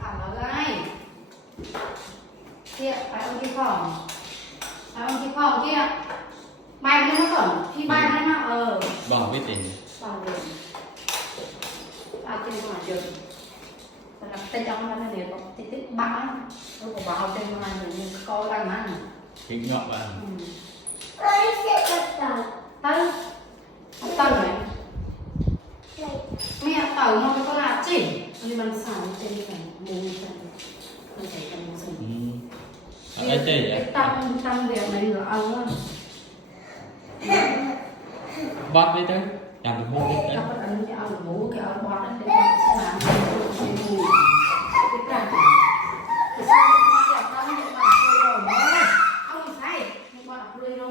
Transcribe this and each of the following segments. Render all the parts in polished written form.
ẩm vào đây kia phải ông kia phòng phải ông kia phòng kia bay nó còn khi bay nó bỏ biết tình vào được trên ngoài trường là tay trong nó này có tí tí bão nó có vào trên ngoài mình coi lại mà kính nhọn vào Ôi sẽ bắt đầu tao tao này mẹ tao nó có là chỉ nhưng mà xài trên cái mù mình thấy cái mù sừng cái tâm việc này là ông á bóp đi tới làm được không biết tao có ấn cái ông mù cái ông bọt đấy để làm cái cả cái sao mà tao nó mà rồi đấy ông sai nhưng mà đọc lưỡi nó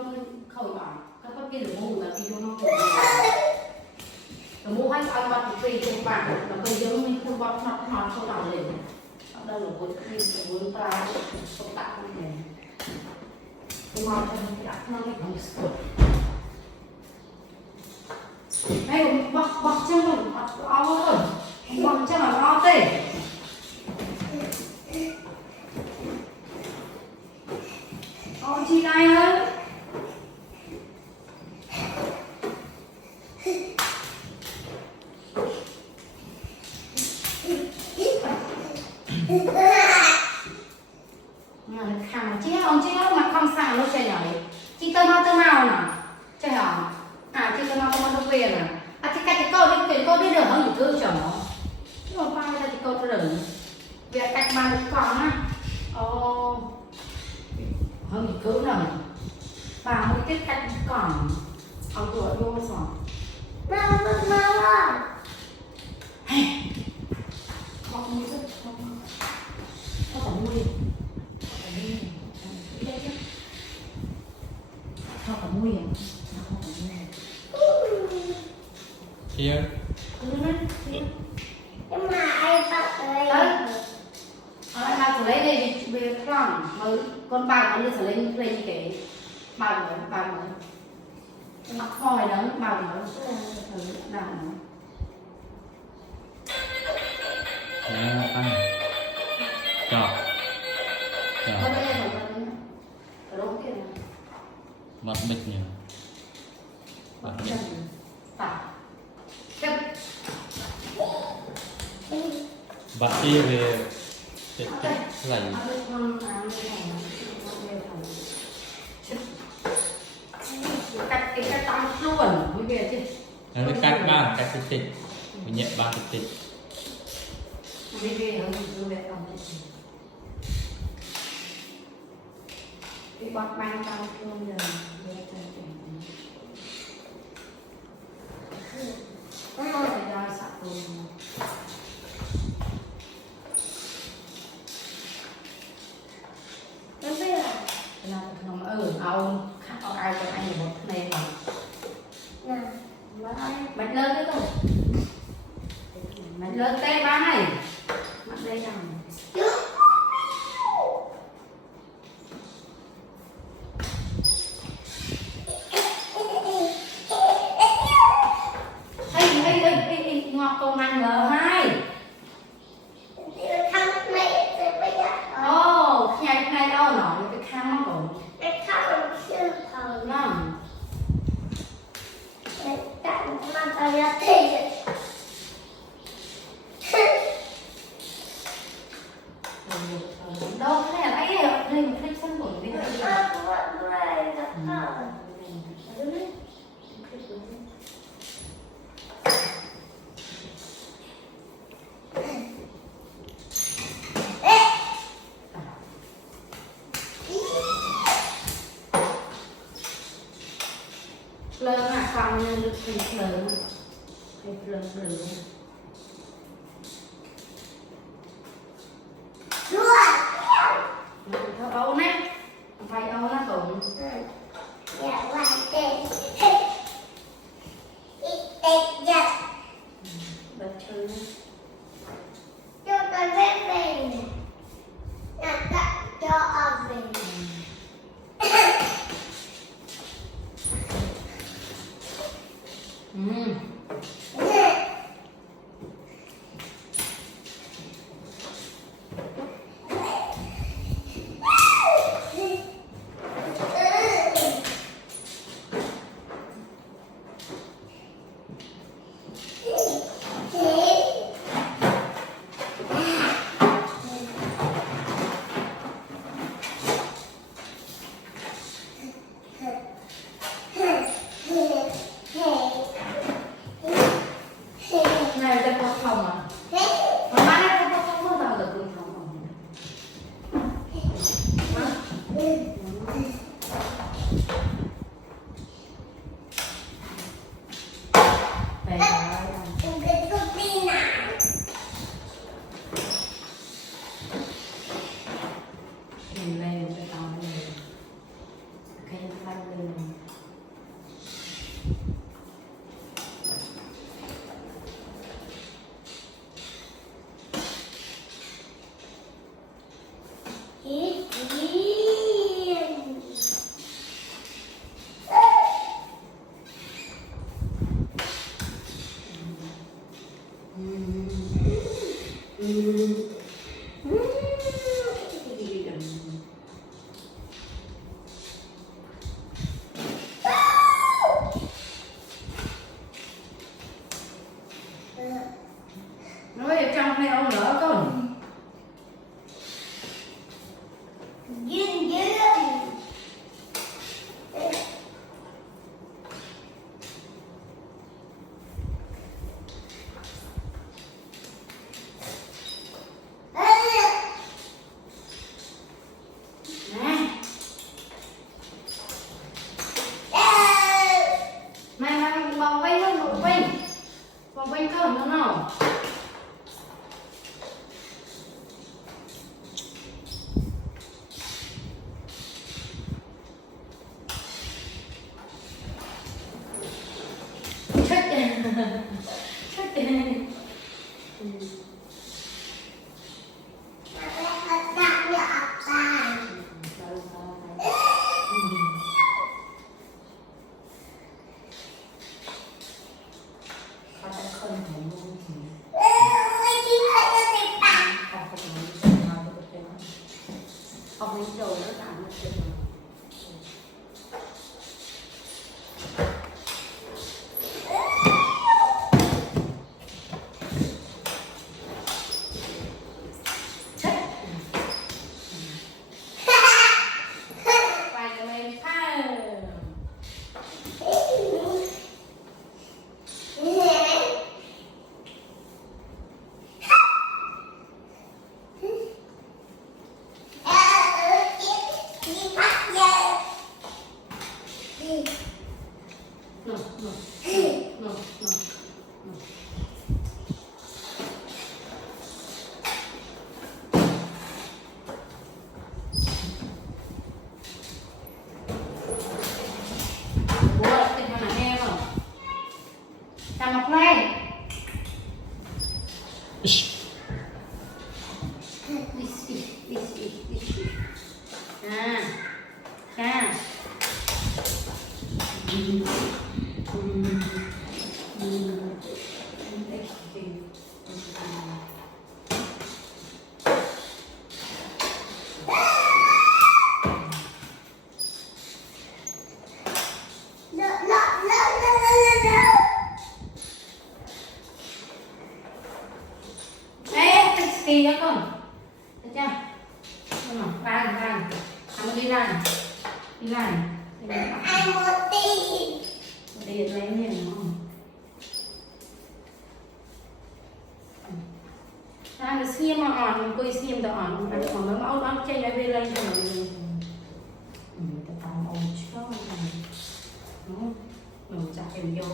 khẩu bảo các con kia được mù là vì nó nó mua hay ăn bát tùy trong bảng nó bây giờ mình không bát nó không tạo lên đâu là vốn ta không tạo này không ngon cho nên đặt nó bị không sụt hay bọc chân rồi bọc áo rồi bọc chân là áo tê áo chi này hơn ông chứ mà không sang nó chơi nhảy chị tơ mau nè chơi hả chị tơ mau nó về nè thì cái câu đi được hơn cứ chở chứ mà ba ra thì câu nó đừng việc cách ba được còn á hơn cứ nè bà mới cái cách còn ông tuổi vô rồi Mama không mua rất không phải mua đi không phải mua gì here nhưng mà ai bắt đấy bà thử lấy đây về khoảng mới con bà có thử lấy cái bà mới nó khỏi đó bà mới thử làm nó ăn chọc có đây là ở đâu kia nè bật bịch nhiều bật bịch phải tiếp bật đi về lạnh cái tăng luôn mới về chứ nó được cắt ba cắt tịch mình nhẹ ba tịch mới về hơn rồi về còn cái bọt băng tăng luôn rồi thôi thì ra sạch luôn nó biết là là không ông khác ai cho anh một này mà mạnh lớn đấy thôi mạnh lớn tê ba này mạnh đây rằng ngọt công ăn L2 thăm mẹ rồi bây giờ cái này đâu nói cái khăn nó cũng cái thăm sư thằng ngon cái tặng mà tao ra thì đâu cái này là ấy đây một clip sân của cái này lớn à con nên được thịt lớn thôi ấu nè phải ấu nó cũng dạ hoàn tiền ít giật bật chơi cho con bé về là tặng cho ông về Chết rồi. Học đến rồi nó giảm một chút. Chết. Vài cái mềm pha. No, no, no, no, no. Bố tình con là nghe không? Chào Ngọc Lê. À, à. Kỳ đó con, được chưa? Không nào, bàn, làm đi làm, đi làm. Đi lấy nhiều đúng không? Nó xiêm mà ỏn, cô xiêm tao ỏn, ăn còn nó ốc trên cái bên lên cho nó. Tao tao ổn chứ không? Nó chặt em vô.